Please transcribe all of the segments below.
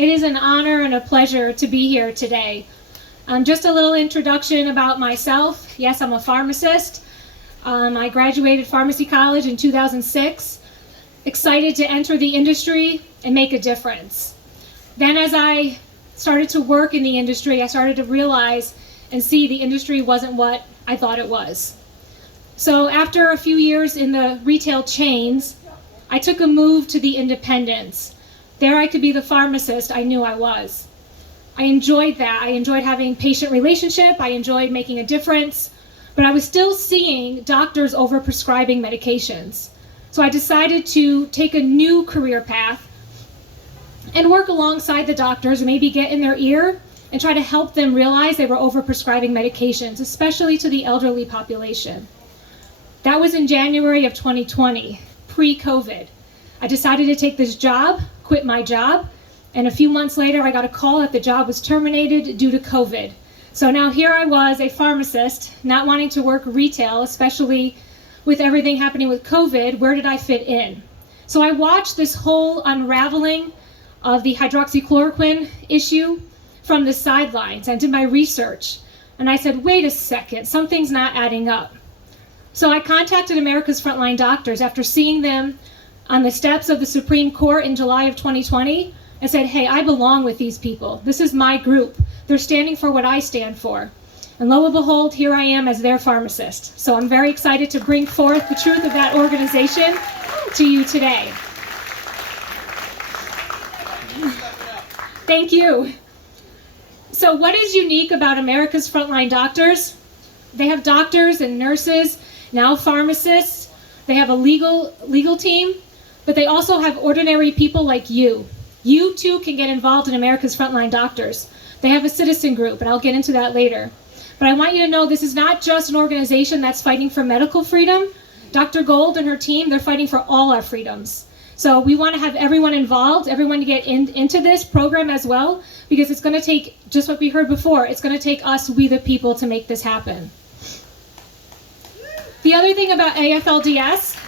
It is an honor and a pleasure to be here today. Just a little introduction about myself. Yes, I'm a pharmacist. I graduated pharmacy college in 2006. Excited to enter the industry and make a difference. Then as I started to work in the industry, I started to realize and see the industry wasn't what I thought it was. So after a few years in the retail chains, I took a move to the independents. There I could be the pharmacist I knew I was. I enjoyed that. I enjoyed having patient relationship. I enjoyed making a difference, but I was still seeing doctors overprescribing medications. So I decided to take a new career path and work alongside the doctors, maybe get in their ear and try to help them realize they were overprescribing medications, especially to the elderly population. That was in January of 2020, pre-COVID. I decided to take this job, quit my job, and a few months later I got a call that the job was terminated due to COVID. So now here I was, a pharmacist, not wanting to work retail, especially with everything happening with COVID. Where did I fit in? So I watched this whole unraveling of the hydroxychloroquine issue from the sidelines and did my research. And I said, wait a second, something's not adding up. So I contacted America's Frontline Doctors after seeing them on the steps of the Supreme Court in July of 2020 and said, hey, I belong with these people. This is my group. They're standing for what I stand for. And lo and behold, here I am as their pharmacist. So I'm very excited to bring forth the truth of that organization to you today. Thank you. So what is unique about America's Frontline Doctors? They have doctors and nurses, now pharmacists. They have a legal team, but they also have ordinary people like you. You too can get involved in America's Frontline Doctors. They have a citizen group, and I'll get into that later. But I want you to know this is not just an organization that's fighting for medical freedom. Dr. Gold and her team, they're fighting for all our freedoms. So we want to have everyone involved, everyone to get into this program as well, because it's going to take, just what we heard before, it's going to take us, we the people, to make this happen. The other thing about AFLDS,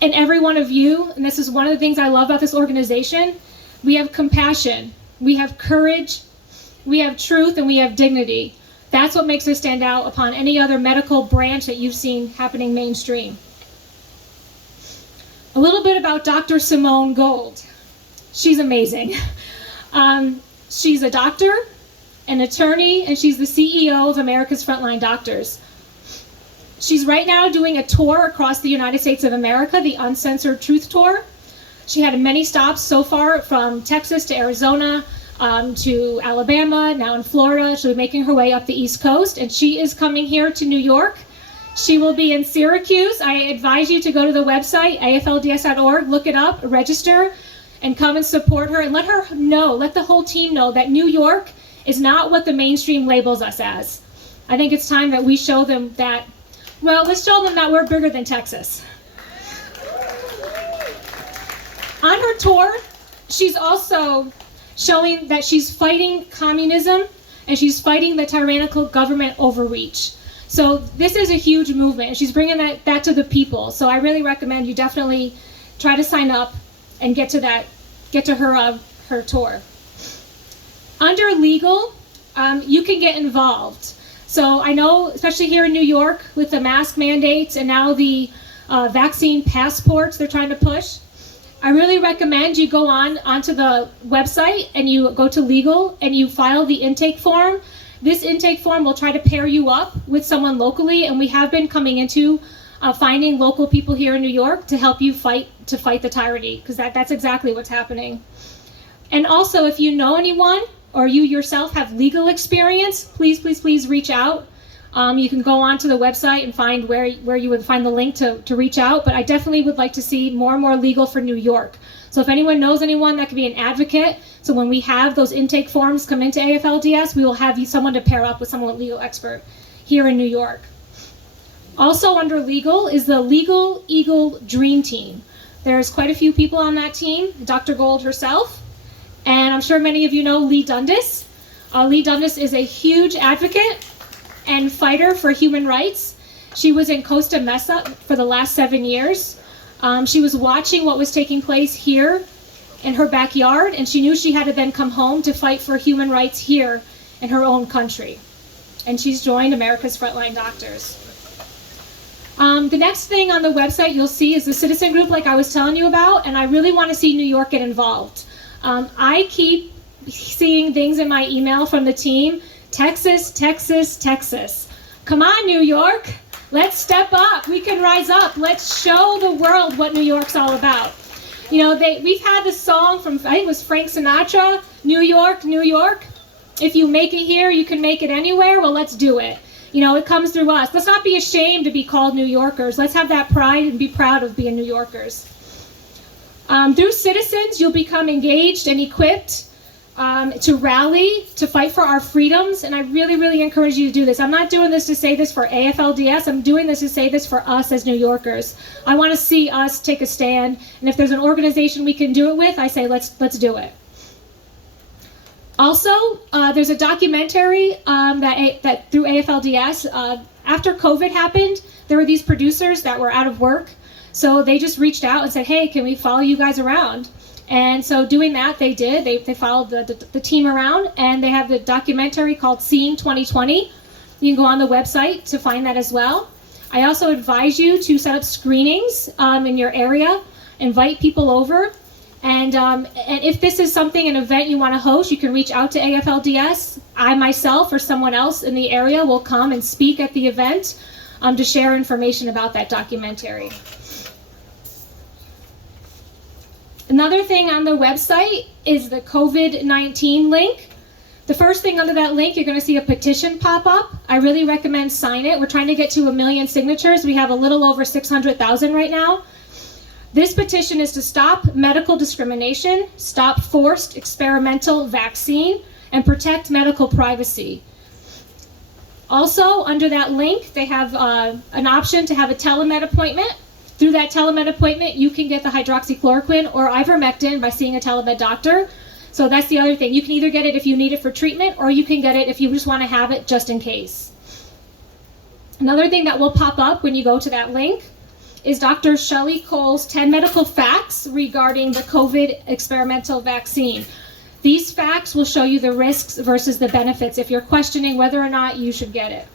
and every one of you, and this is one of the things I love about this organization, we have compassion, we have courage, we have truth, and we have dignity. That's what makes us stand out upon any other medical branch that you've seen happening mainstream. A little bit about Dr. Simone Gold. She's amazing. She's a doctor, an attorney, and she's the CEO of America's Frontline Doctors. She's right now doing a tour across the United States of America, the Uncensored Truth Tour. She had many stops so far, from Texas to Arizona, to Alabama, now in Florida. She'll be making her way up the East Coast, and she is coming here to New York. She will be in Syracuse. I advise you to go to the website, aflds.org, look it up, register, and come and support her, and let her know, let the whole team know that New York is not what the mainstream labels us as. I think it's time that we show them that, well, let's show them that we're bigger than Texas. On her tour, she's also showing that she's fighting communism and she's fighting the tyrannical government overreach. So this is a huge movement, and she's bringing that to the people. So I really recommend you definitely try to sign up and get to her tour. Under legal, you can get involved. So I know, especially here in New York, with the mask mandates and now the vaccine passports they're trying to push, I really recommend you go onto the website and you go to legal and you file the intake form. This intake form will try to pair you up with someone locally, and we have been coming into finding local people here in New York to help you fight the tyranny, because that's exactly what's happening. And also, if you know anyone or you yourself have legal experience, please, please, please reach out. You can go onto the website and find where you would find the link to reach out, but I definitely would like to see more and more legal for New York. So if anyone knows anyone that could be an advocate, so when we have those intake forms come into AFLDS, we will have someone to pair up with someone with legal expert here in New York. Also under legal is the Legal Eagle Dream Team. There's quite a few people on that team, Dr. Gold herself, and I'm sure many of you know Lee Dundas. Lee Dundas is a huge advocate and fighter for human rights. She was in Costa Mesa for the last 7 years. She was watching what was taking place here in her backyard, and she knew she had to then come home to fight for human rights here in her own country. And she's joined America's Frontline Doctors. The next thing on the website you'll see is the citizen group like I was telling you about, and I really want to see New York get involved. I keep seeing things in my email from the team, Texas, Texas, Texas. Come on, New York, let's step up, we can rise up, let's show the world what New York's all about. You know, we've had this song from, I think it was Frank Sinatra, New York, New York. If you make it here, you can make it anywhere, well, let's do it. You know, it comes through us. Let's not be ashamed to be called New Yorkers. Let's have that pride and be proud of being New Yorkers. Through citizens, you'll become engaged and equipped to rally, to fight for our freedoms, and I really, really encourage you to do this. I'm not doing this to say this for AFLDS, I'm doing this to say this for us as New Yorkers. I want to see us take a stand, and if there's an organization we can do it with, I say let's do it. Also, there's a documentary that through AFLDS, after COVID happened, there were these producers that were out of work, so they just reached out and said, hey, can we follow you guys around? And so doing that, they did. They followed the team around, and they have the documentary called Seeing 2020. You can go on the website to find that as well. I also advise you to set up screenings in your area, invite people over, and if this is something, an event you want to host, you can reach out to AFLDS. I myself or someone else in the area will come and speak at the event to share information about that documentary. Another thing on the website is the COVID-19 link. The first thing under that link, you're going to see a petition pop up. I really recommend sign it. We're trying to get to 1 million signatures. We have a little over 600,000 right now. This petition is to stop medical discrimination, stop forced experimental vaccine, and protect medical privacy. Also, under that link, they have an option to have a telemed appointment. Through that telemed appointment, you can get the hydroxychloroquine or ivermectin by seeing a telemed doctor. So that's the other thing. You can either get it if you need it for treatment, or you can get it if you just want to have it just in case. Another thing that will pop up when you go to that link is Dr. Shelley Cole's 10 medical facts regarding the COVID experimental vaccine. These facts will show you the risks versus the benefits if you're questioning whether or not you should get it.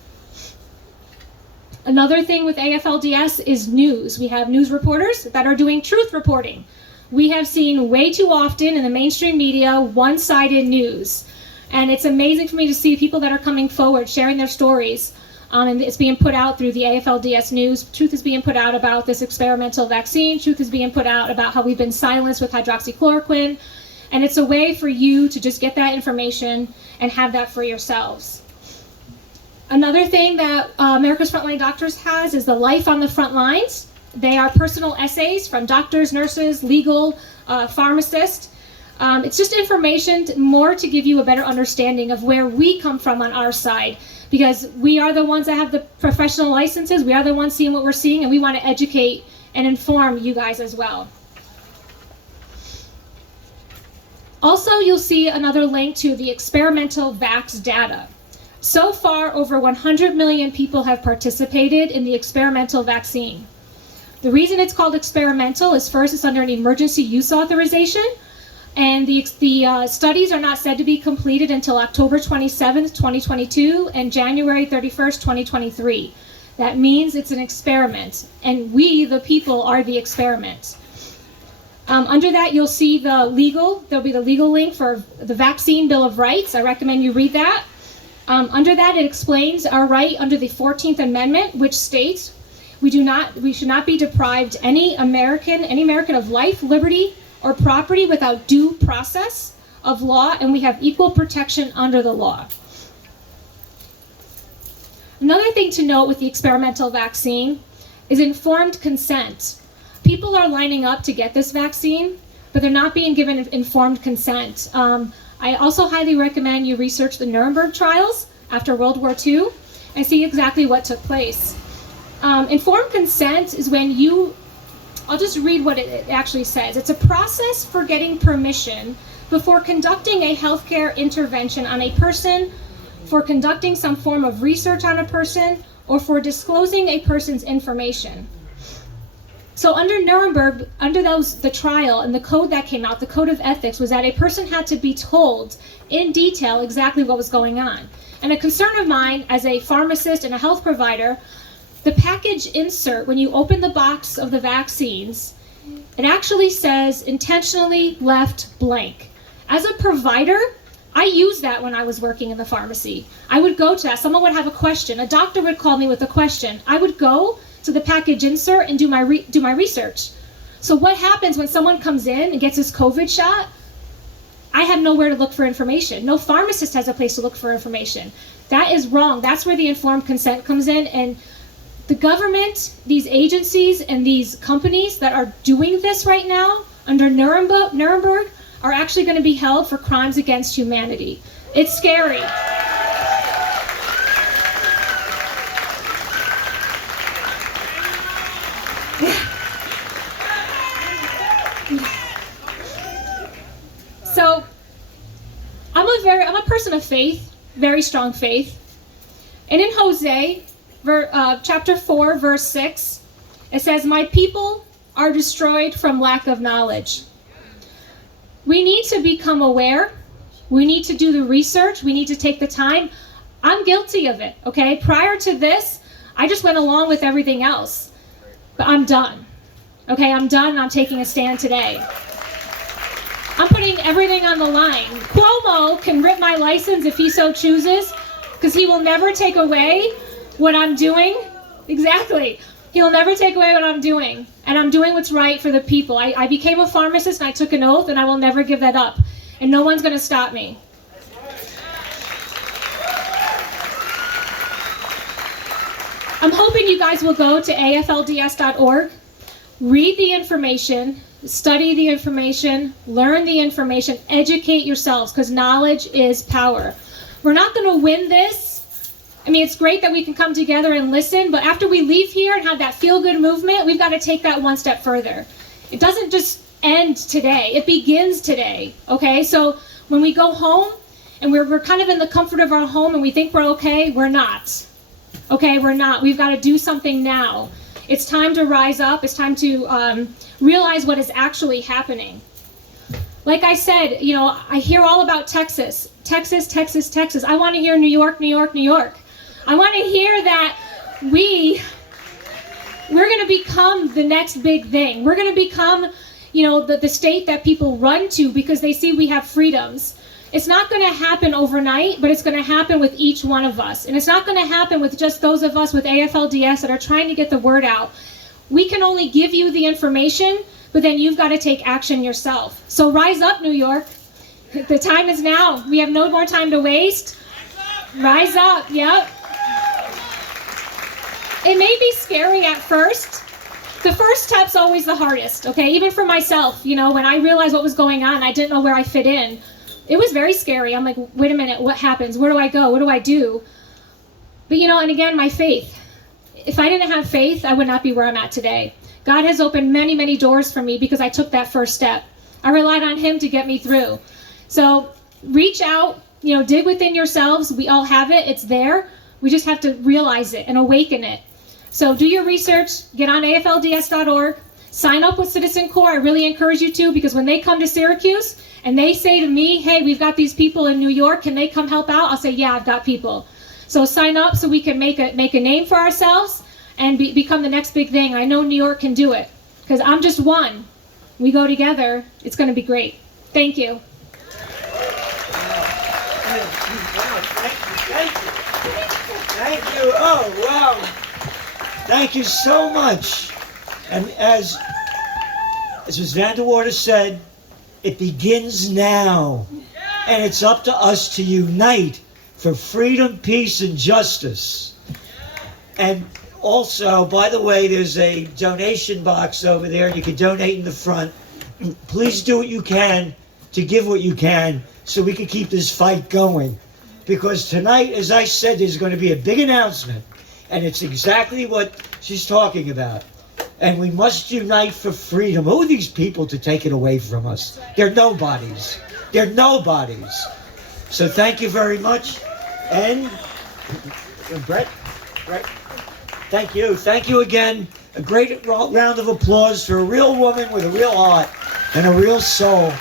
Another thing with AFLDS is news. We have news reporters that are doing truth reporting. We have seen way too often in the mainstream media one-sided news. And it's amazing for me to see people that are coming forward, sharing their stories. And it's being put out through the AFLDS news. Truth is being put out about this experimental vaccine. Truth is being put out about how we've been silenced with hydroxychloroquine. And it's a way for you to just get that information and have that for yourselves. Another thing that America's Frontline Doctors has is the Life on the Front Lines. They are personal essays from doctors, nurses, legal, pharmacists. It's just information more to give you a better understanding of where we come from on our side, because we are the ones that have the professional licenses. We are the ones seeing what we're seeing, and we want to educate and inform you guys as well. Also, you'll see another link to the experimental vax data. So far, over 100 million people have participated in the experimental vaccine. The reason it's called experimental is first, it's under an emergency use authorization, and the studies are not said to be completed until October 27th, 2022 and January 31st, 2023. That means it's an experiment, and we, the people, are the experiment. Under that, you'll see there'll be the legal link for the Vaccine Bill of Rights. I recommend you read that. Under that, it explains our right under the 14th Amendment, which states we should not be deprived any American of life, liberty, or property without due process of law, and we have equal protection under the law. Another thing to note with the experimental vaccine is informed consent. People are lining up to get this vaccine, but they're not being given informed consent. I also highly recommend you research the Nuremberg trials after World War II and see exactly what took place. Informed consent is when I'll just read what it actually says. It's a process for getting permission before conducting a healthcare intervention on a person, for conducting some form of research on a person, or for disclosing a person's information. So under Nuremberg, under the trial and the code that came out, the code of ethics, was that a person had to be told in detail exactly what was going on. And a concern of mine as a pharmacist and a health provider, the package insert, when you open the box of the vaccines, it actually says intentionally left blank. As a provider, I used that when I was working in the pharmacy. I would go to that. Someone would have a question. A doctor would call me with a question. I would go to the package insert and do my research. So what happens when someone comes in and gets his COVID shot? I have nowhere to look for information. No pharmacist has a place to look for information. That is wrong. That's where the informed consent comes in. And the government, these agencies, and these companies that are doing this right now under Nuremberg are actually going to be held for crimes against humanity. It's scary. So, I'm a person of faith, very strong faith. And in Hosea, chapter 4, verse 6, it says, "My people are destroyed from lack of knowledge." We need to become aware. We need to do the research. We need to take the time. I'm guilty of it, okay? Prior to this, I just went along with everything else. But I'm done. Okay, I'm done. I'm taking a stand today. I'm putting everything on the line. Cuomo can rip my license if he so chooses, because he will never take away what I'm doing. Exactly. He'll never take away what I'm doing. And I'm doing what's right for the people. I became a pharmacist and I took an oath, and I will never give that up. And no one's going to stop me. I'm hoping you guys will go to aflds.org, read the information, study the information, learn the information, educate yourselves, because knowledge is power. We're not going to win this. I mean, it's great that we can come together and listen, but after we leave here and have that feel-good movement, we've got to take that one step further. It doesn't just end today. It begins today, okay? So when we go home and we're kind of in the comfort of our home and we think we're okay, we're not. Okay, we're not. We've got to do something now. It's time to rise up. It's time to realize what is actually happening. Like I said, you know, I hear all about Texas. Texas, Texas, Texas. I want to hear New York, New York, New York. I want to hear that we're going to become the next big thing. We're going to become, you know, the state that people run to because they see we have freedoms. It's not going to happen overnight, but it's going to happen with each one of us. And it's not going to happen with just those of us with AFLDS that are trying to get the word out. We can only give you the information, but then you've got to take action yourself. So rise up, New York. The time is now. We have no more time to waste. Rise up, yep. It may be scary at first. The first step's always the hardest, okay? Even for myself, you know, when I realized what was going on, I didn't know where I fit in. It was very scary. I'm like, wait a minute, what happens? Where do I go? What do I do? But you know, and again, my faith. If I didn't have faith, I would not be where I'm at today. God has opened many, many doors for me because I took that first step. I relied on Him to get me through. So reach out, you know, dig within yourselves. We all have it. It's there. We just have to realize it and awaken it. So do your research. Get on aflds.org. Sign up with Citizen Corps. I really encourage you to, because when they come to Syracuse and they say to me, hey, we've got these people in New York, can they come help out? I'll say, yeah, I've got people. So sign up so we can make a name for ourselves and become the next big thing. I know New York can do it, because I'm just one. We go together, it's going to be great. Thank you. Thank you. Oh, wow. Thank you so much. And as Ms. Wanndewater said, it begins now. And it's up to us to unite for freedom, peace, and justice. And also, by the way, there's a donation box over there. You can donate in the front. Please do what you can to give what you can so we can keep this fight going. Because tonight, as I said, there's going to be a big announcement. And it's exactly what she's talking about. And we must unite for freedom. Who are these people to take it away from us? They're nobodies. They're nobodies. So thank you very much. And Brett, thank you. Thank you again A great round of applause for a real woman with a real heart and a real soul.